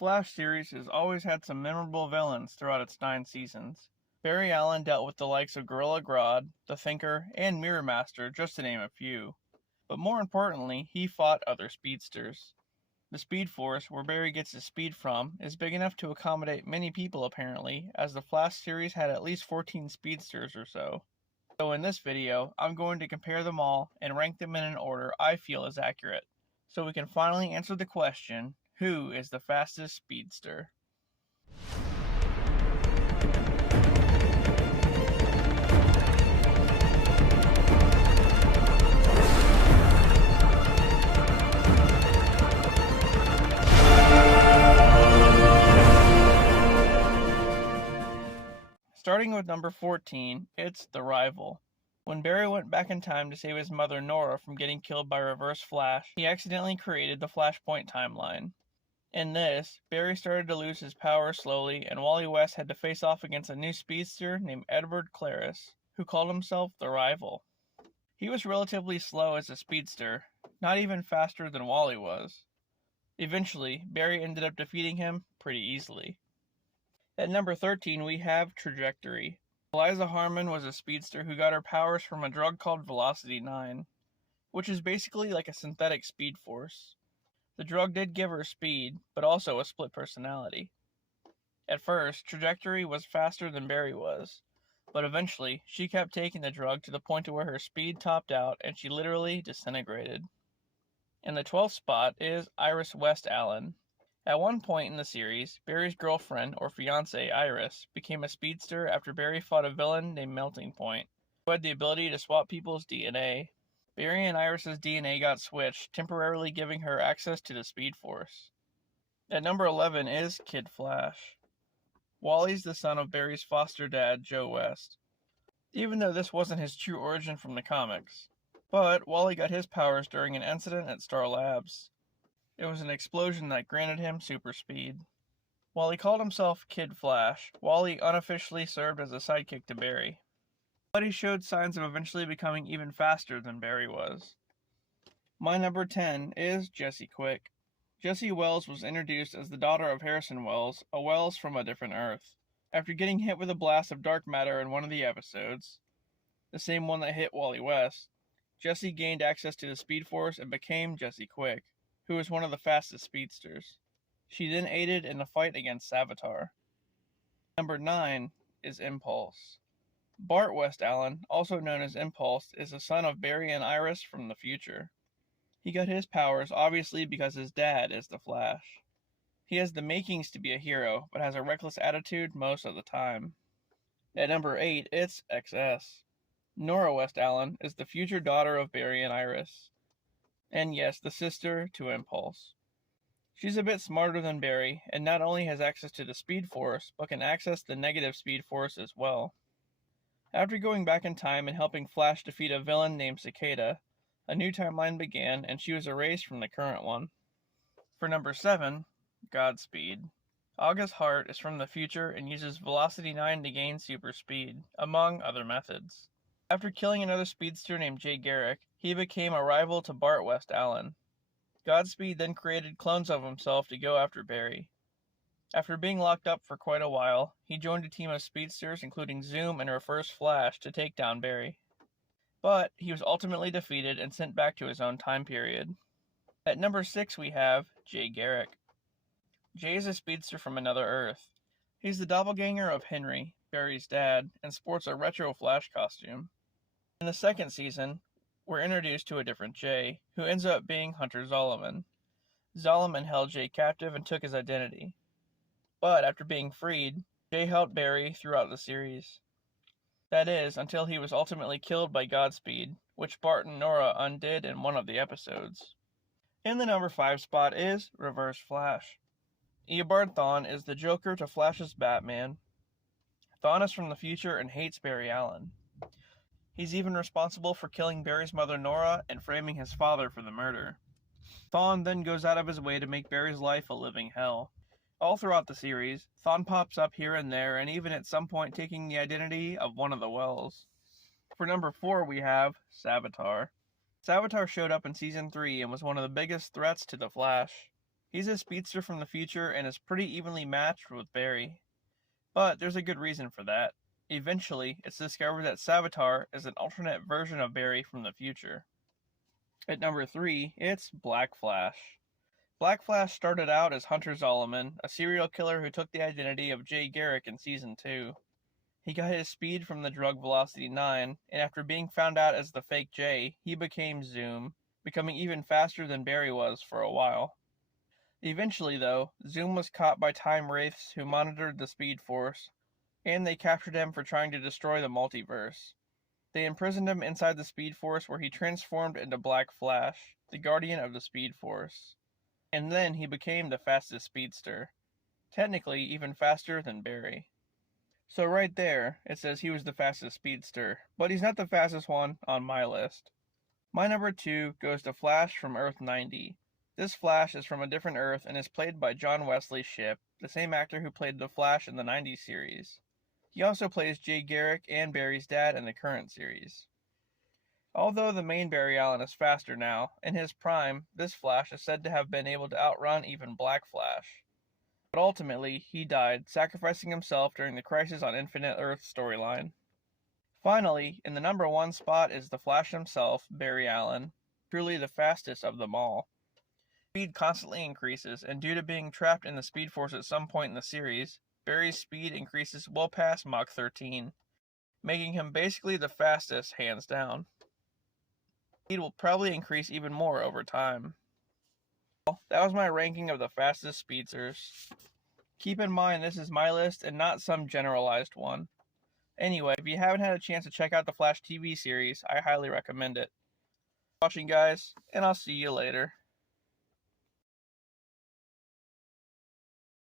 Flash series has always had some memorable villains throughout its 9 seasons. Barry Allen dealt with the likes of Gorilla Grodd, the Thinker, and Mirror Master, just to name a few. But more importantly, he fought other speedsters. The Speed Force, where Barry gets his speed from, is big enough to accommodate many people apparently, as the Flash series had at least 14 speedsters or so. So in this video, I'm going to compare them all and rank them in an order I feel is accurate, so we can finally answer the question, who is the fastest speedster? Starting with number 14, it's The Rival. When Barry went back in time to save his mother Nora from getting killed by Reverse Flash, he accidentally created the Flashpoint timeline. In this, Barry started to lose his power slowly, and Wally West had to face off against a new speedster named Edward Claris, who called himself The Rival. He was relatively slow as a speedster, not even faster than Wally was. Eventually, Barry ended up defeating him pretty easily. At number 13, we have Trajectory. Eliza Harmon was a speedster who got her powers from a drug called Velocity 9, which is basically like a synthetic speed force. The drug did give her speed, but also a split personality. At first, Trajectory was faster than Barry was, but eventually, she kept taking the drug to the point where her speed topped out and she literally disintegrated. In the 12th spot is Iris West Allen. At one point in the series, Barry's girlfriend, or fiancée, Iris, became a speedster after Barry fought a villain named Melting Point, who had the ability to swap people's DNA. Barry and Iris's DNA got switched, temporarily giving her access to the Speed Force. At number 11 is Kid Flash. Wally's the son of Barry's foster dad, Joe West, even though this wasn't his true origin from the comics. But Wally got his powers during an incident at Star Labs. It was an explosion that granted him super speed. While he called himself Kid Flash, Wally unofficially served as a sidekick to Barry. But he showed signs of eventually becoming even faster than Barry was. My number 10 is Jessie Quick. Jessie Wells was introduced as the daughter of Harrison Wells, a Wells from a different Earth. After getting hit with a blast of dark matter in one of the episodes, the same one that hit Wally West, Jessie gained access to the Speed Force and became Jessie Quick, who was one of the fastest speedsters. She then aided in the fight against Savitar. Number 9 is Impulse. Bart West Allen, also known as Impulse, is the son of Barry and Iris from the future. He got his powers obviously because his dad is the Flash. He has the makings to be a hero, but has a reckless attitude most of the time. At number 8, it's XS. Nora West Allen is the future daughter of Barry and Iris. And yes, the sister to Impulse. She's a bit smarter than Barry, and not only has access to the Speed Force, but can access the negative Speed Force as well. After going back in time and helping Flash defeat a villain named Cicada, a new timeline began and she was erased from the current one. For number 7, Godspeed. August Hart is from the future and uses Velocity 9 to gain super speed, among other methods. After killing another speedster named Jay Garrick, he became a rival to Bart West Allen. Godspeed then created clones of himself to go after Barry. After being locked up for quite a while, he joined a team of speedsters including Zoom and Reverse Flash to take down Barry. But he was ultimately defeated and sent back to his own time period. At number 6 we have Jay Garrick. Jay is a speedster from another Earth. He's the doppelganger of Henry, Barry's dad, and sports a retro Flash costume. In the second season, we're introduced to a different Jay, who ends up being Hunter Zolomon. Zolomon held Jay captive and took his identity. But after being freed, Jay helped Barry throughout the series. That is, until he was ultimately killed by Godspeed, which Bart and Nora undid in one of the episodes. In the number 5 spot is Reverse Flash. Eobard Thawne is the Joker to Flash's Batman. Thawne is from the future and hates Barry Allen. He's even responsible for killing Barry's mother Nora and framing his father for the murder. Thawne then goes out of his way to make Barry's life a living hell. All throughout the series, Thawne pops up here and there, and even at some point taking the identity of one of the Wells. For number 4 we have Savitar. Savitar showed up in Season 3 and was one of the biggest threats to the Flash. He's a speedster from the future and is pretty evenly matched with Barry. But there's a good reason for that. Eventually, it's discovered that Savitar is an alternate version of Barry from the future. At number 3, it's Black Flash. Black Flash started out as Hunter Zolomon, a serial killer who took the identity of Jay Garrick in Season 2. He got his speed from the drug Velocity 9, and after being found out as the fake Jay, he became Zoom, becoming even faster than Barry was for a while. Eventually, though, Zoom was caught by Time Wraiths who monitored the Speed Force, and they captured him for trying to destroy the multiverse. They imprisoned him inside the Speed Force where he transformed into Black Flash, the guardian of the Speed Force. And then he became the fastest speedster. Technically, even faster than Barry. So right there, it says he was the fastest speedster, but he's not the fastest one on my list. My number 2 goes to Flash from Earth 90. This Flash is from a different Earth and is played by John Wesley Shipp, the same actor who played the Flash in the 90s series. He also plays Jay Garrick and Barry's dad in the current series. Although the main Barry Allen is faster now, in his prime, this Flash is said to have been able to outrun even Black Flash. But ultimately, he died, sacrificing himself during the Crisis on Infinite Earth storyline. Finally, in the number 1 spot is the Flash himself, Barry Allen, truly the fastest of them all. Speed constantly increases, and due to being trapped in the Speed Force at some point in the series, Barry's speed increases well past Mach 13, making him basically the fastest, hands down. Speed will probably increase even more over time. Well, that was my ranking of the fastest speedsters. Keep in mind this is my list and not some generalized one. Anyway, if you haven't had a chance to check out the Flash TV series, I highly recommend it. Thanks for watching, guys, and I'll see you later.